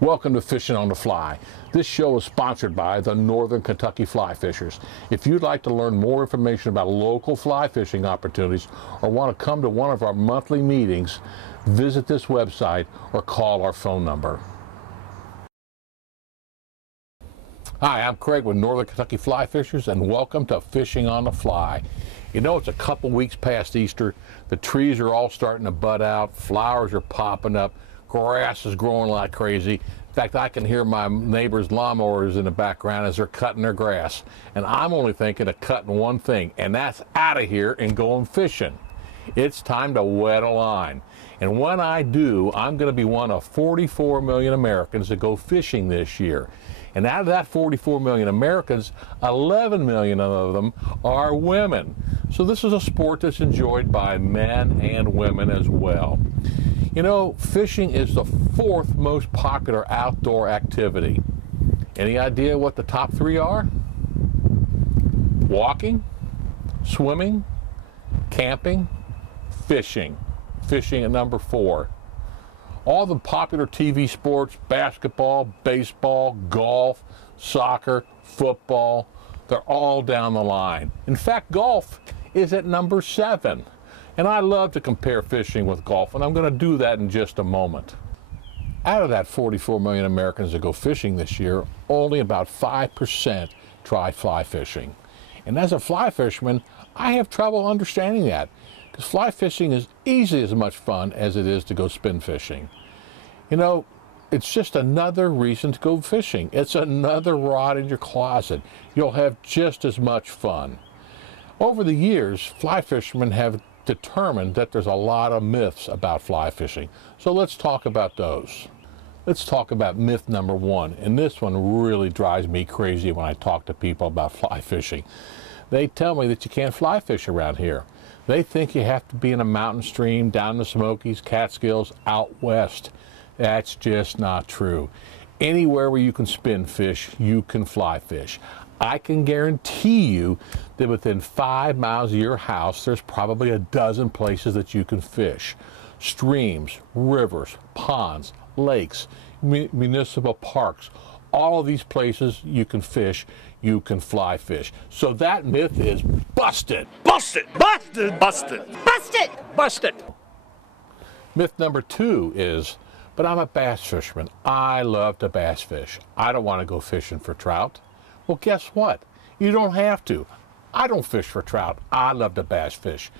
Welcome to Fishing on the Fly. This show is sponsored by the Northern Kentucky Fly Fishers. If you'd like to learn more information about local fly fishing opportunities or want to come to one of our monthly meetings, visit this website or call our phone number. Hi, I'm Craig with Northern Kentucky Fly Fishers, and welcome to Fishing on the Fly. You know, it's a couple weeks past Easter. The trees are all starting to bud out. Flowers are popping up. Grass is growing like crazy. In fact, I can hear my neighbors' lawnmowers in the background as they're cutting their grass. And I'm only thinking of cutting one thing, and that's out of here and going fishing. It's time to wet a line. And when I do, I'm going to be one of 44 million Americans that go fishing this year. And out of that 44 million Americans, 11 million of them are women. So this is a sport that's enjoyed by men and women as well. You know, fishing is the fourth most popular outdoor activity. Any idea what the top three are? Walking, swimming, camping, fishing. Fishing at number 4. All the popular TV sports, basketball, baseball, golf, soccer, football, they're all down the line. In fact, golf is at number 7. And I love to compare fishing with golf, and I'm going to do that in just a moment. Out of that 44 million Americans that go fishing this year, only about 5% try fly fishing. And as a fly fisherman, I have trouble understanding that, because fly fishing is easily as much fun as it is to go spin fishing. You know, it's just another reason to go fishing. It's another rod in your closet. You'll have just as much fun. Over the years, fly fishermen have determined that there's a lot of myths about fly fishing. So let's talk about those. Let's talk about myth number 1. And this one really drives me crazy when I talk to people about fly fishing. They tell me that you can't fly fish around here. They think you have to be in a mountain stream, down in the Smokies, Catskills, out west. That's just not true. Anywhere where you can spin fish, you can fly fish. I can guarantee you that within 5 miles of your house, there's probably a dozen places that you can fish. Streams, rivers, ponds, lakes, municipal parks, all of these places you can fish, you can fly fish. So that myth is busted. Busted! Busted! Busted! Busted! Busted! Myth number 2 is, but I'm a bass fisherman. I love to bass fish. I don't want to go fishing for trout. Well, guess what? You don't have to. I don't fish for trout. I love to bass fish.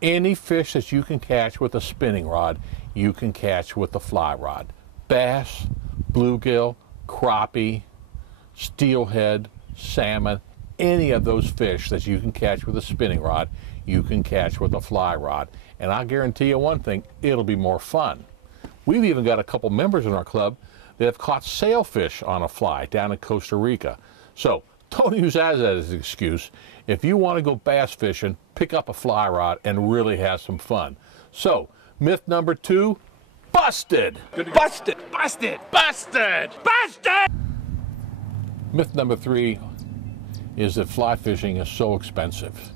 Any fish that you can catch with a spinning rod, you can catch with a fly rod. Bass, bluegill, crappie, steelhead, salmon, any of those fish that you can catch with a spinning rod, you can catch with a fly rod. And I guarantee you one thing, it'll be more fun. We've even got a couple members in our club that have caught sailfish on a fly down in Costa Rica. So don't use that as an excuse. If you want to go bass fishing, pick up a fly rod and really have some fun. So myth number 2, busted! Busted! Busted! Busted! Busted! Myth number 3 is that fly fishing is so expensive.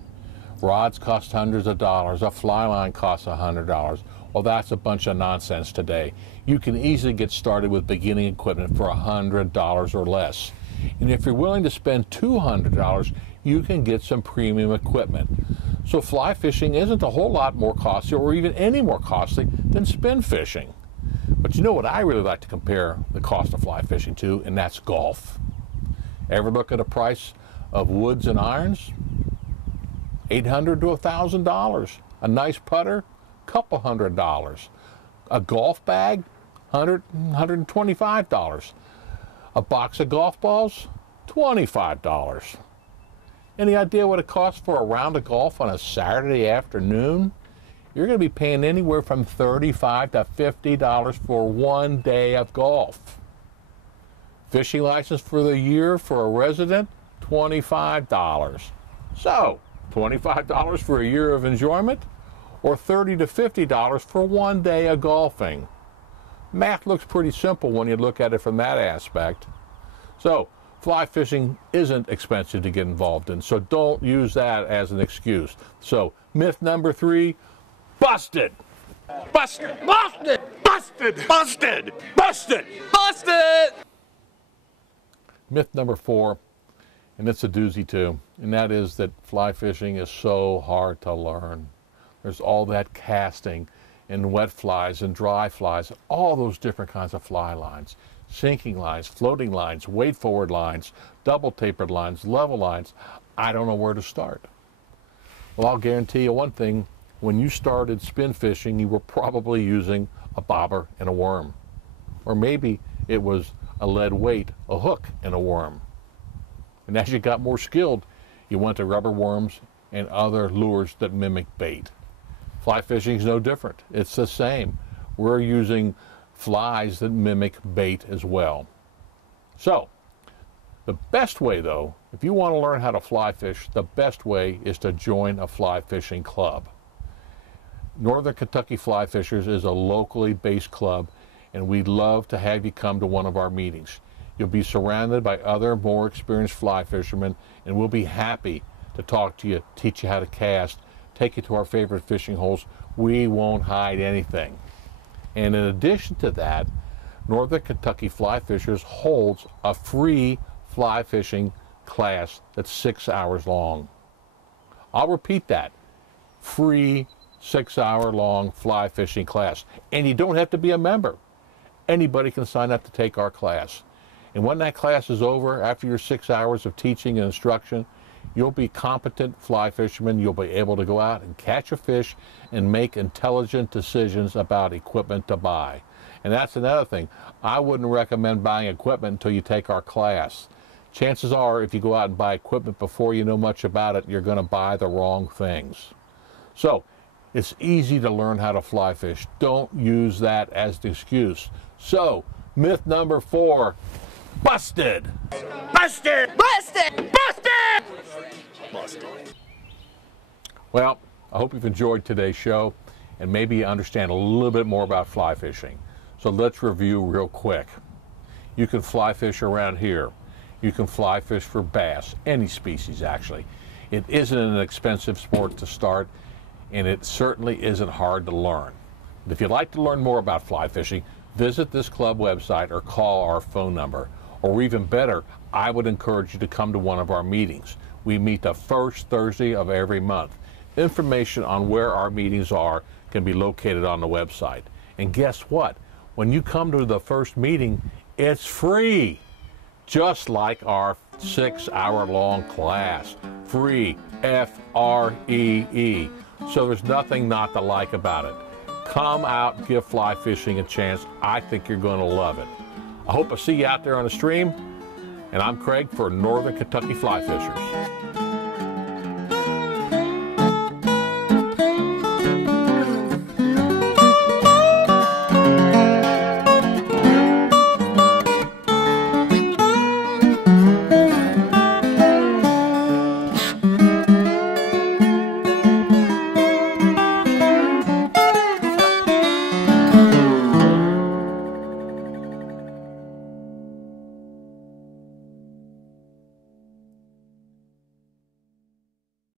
Rods cost hundreds of dollars. A fly line costs $100. Well, that's a bunch of nonsense today. You can easily get started with beginning equipment for $100 or less. And if you're willing to spend $200, you can get some premium equipment. So fly fishing isn't a whole lot more costly or even any more costly than spin fishing. But you know what I really like to compare the cost of fly fishing to, and that's golf. Ever look at a price of woods and irons? $800 to $1,000. A nice putter? Couple $100. A golf bag? $100, $125. A box of golf balls? $25. Any idea what it costs for a round of golf on a Saturday afternoon? You're going to be paying anywhere from $35 to $50 for one day of golf. Fishing license for the year for a resident? $25. So, $25 for a year of enjoyment? Or $30 to $50 for one day of golfing? Math looks pretty simple when you look at it from that aspect. So, fly fishing isn't expensive to get involved in, so don't use that as an excuse. So, myth number 3, busted! Busted! Busted! Busted! Busted! Busted! Busted! Myth number 4, and it's a doozy too, and that is that fly fishing is so hard to learn. There's all that casting and wet flies and dry flies, all those different kinds of fly lines, sinking lines, floating lines, wade forward lines, double tapered lines, level lines. I don't know where to start. Well, I'll guarantee you one thing, when you started spin fishing, you were probably using a bobber and a worm. Or maybe it was a lead weight, a hook, and a worm. And as you got more skilled, you went to rubber worms and other lures that mimic bait. Fly fishing is no different. It's the same. We're using flies that mimic bait as well. So, the best way though, if you want to learn how to fly fish, the best way is to join a fly fishing club. Northern Kentucky Fly Fishers is a locally based club, and we'd love to have you come to one of our meetings. You'll be surrounded by other more experienced fly fishermen, and we'll be happy to talk to you, teach you how to cast, take you to our favorite fishing holes. We won't hide anything. And in addition to that, Northern Kentucky Fly Fishers holds a free fly fishing class that's 6 hours long. I'll repeat that. Free 6-hour-long fly fishing class. And you don't have to be a member. Anybody can sign up to take our class. And when that class is over, after your 6 hours of teaching and instruction, you'll be competent fly fishermen. You'll be able to go out and catch a fish and make intelligent decisions about equipment to buy. And that's another thing. I wouldn't recommend buying equipment until you take our class. Chances are, if you go out and buy equipment before you know much about it, you're going to buy the wrong things. So, it's easy to learn how to fly fish. Don't use that as the excuse. So, myth number 4, busted! Busted! Busted! Busted! Busted! Well, I hope you've enjoyed today's show and maybe you understand a little bit more about fly fishing. So let's review real quick. You can fly fish around here. You can fly fish for bass, any species actually. It isn't an expensive sport to start, and it certainly isn't hard to learn. If you'd like to learn more about fly fishing, visit this club website or call our phone number. Or even better, I would encourage you to come to one of our meetings. We meet the first Thursday of every month. Information on where our meetings are can be located on the website. And guess what? When you come to the first meeting, it's free. Just like our 6-hour-long class. Free. F-R-E-E. So there's nothing not to like about it. Come out, give fly fishing a chance. I think you're going to love it. I hope I see you out there on the stream. And I'm Craig for Northern Kentucky Fly Fishers.